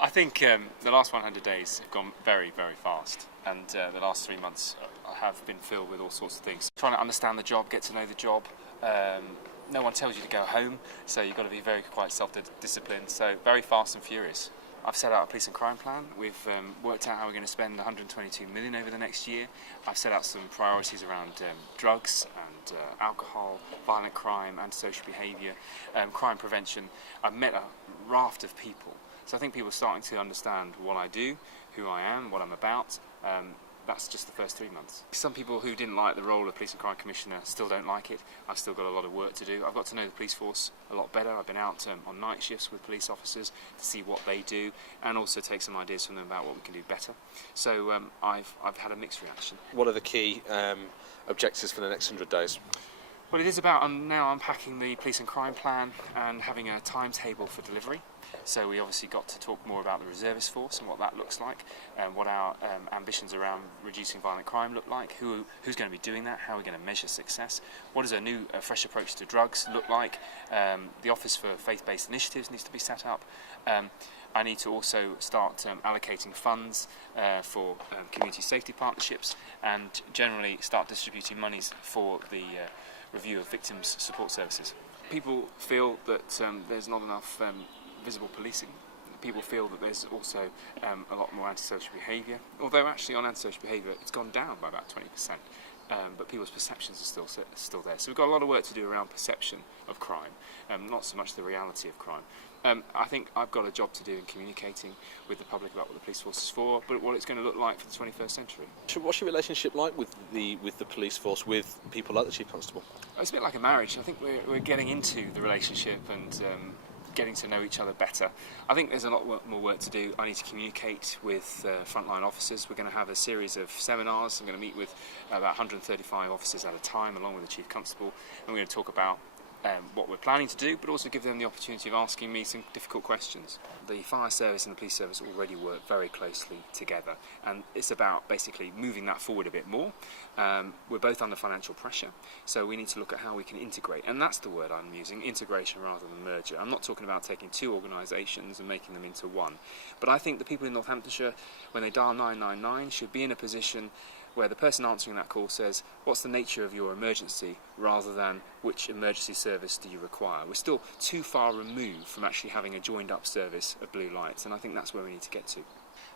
I think the last 100 days have gone very, very fast, and the last 3 months have been filled with all sorts of things. Trying to understand the job, get to know the job. No one tells you to go home, so you've got to be very quite self-disciplined, so very fast and furious. I've set out a police and crime plan. We've worked out how we're going to spend 122 million over the next year. I've set out some priorities around drugs and alcohol, violent crime, antisocial behaviour, crime prevention. I've met a raft of people. So I think people are starting to understand what I do, who I am, what I'm about. That's just the first 3 months. Some people who didn't like the role of Police and Crime Commissioner still don't like it. I've still got a lot of work to do. I've got to know the police force a lot better. I've been out on night shifts with police officers to see what they do and also take some ideas from them about what we can do better. So I've had a mixed reaction. What are the key objectives for the next 100 days? Well, it is about now unpacking the police and crime plan and having a timetable for delivery. So we obviously got to talk more about the reservist force and what that looks like, and what our ambitions around reducing violent crime look like, who's going to be doing that, how we're going to measure success, what does a new, fresh approach to drugs look like, the Office for Faith-Based Initiatives needs to be set up. I need to also start allocating funds for community safety partnerships and generally start distributing monies for the review of victims' support services. People feel that there's not enough visible policing. People feel that there's also a lot more antisocial behaviour, although actually on antisocial behaviour it's gone down by about 20%, but people's perceptions are still there. So we've got a lot of work to do around perception of crime, not so much the reality of crime. I think I've got a job to do in communicating with the public about what the police force is for, but what it's going to look like for the 21st century. What's your relationship like with the police force, with people like the Chief Constable? It's a bit like a marriage. I think we're getting into the relationship and getting to know each other better. I think there's a lot more work to do. I need to communicate with frontline officers. We're going to have a series of seminars. I'm going to meet with about 135 officers at a time, along with the Chief Constable, and we're going to talk about what we're planning to do, but also give them the opportunity of asking me some difficult questions. The fire service and the police service already work very closely together, and it's about basically moving that forward a bit more. We're both under financial pressure, so we need to look at how we can integrate, and that's the word I'm using, integration rather than merger. I'm not talking about taking two organisations and making them into one, but I think the people in Northamptonshire, when they dial 999, should be in a position where the person answering that call says, what's the nature of your emergency, rather than which emergency service do you require. We're still too far removed from actually having a joined up service of blue lights, and I think that's where we need to get to.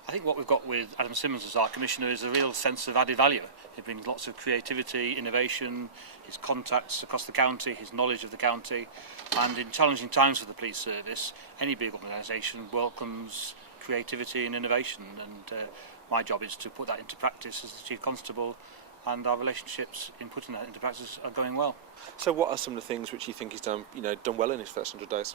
I think what we've got with Adam Simmonds as our Commissioner is a real sense of added value. He brings lots of creativity, innovation, his contacts across the county, his knowledge of the county, and in challenging times for the police service, any big organisation welcomes creativity and innovation, and my job is to put that into practice as the Chief Constable, and our relationships in putting that into practice are going well. So what are some of the things which you think he's done well in his first 100 days?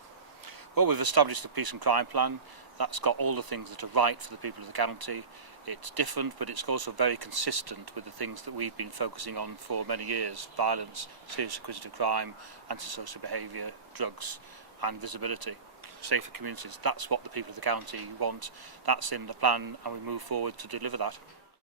Well, we've established the Police and Crime Plan. That's got all the things that are right for the people of the county. It's different, but it's also very consistent with the things that we've been focusing on for many years: violence, serious acquisitive crime, antisocial behaviour, drugs and visibility. Safer communities, that's what the people of the county want. That's in the plan, and we move forward to deliver that.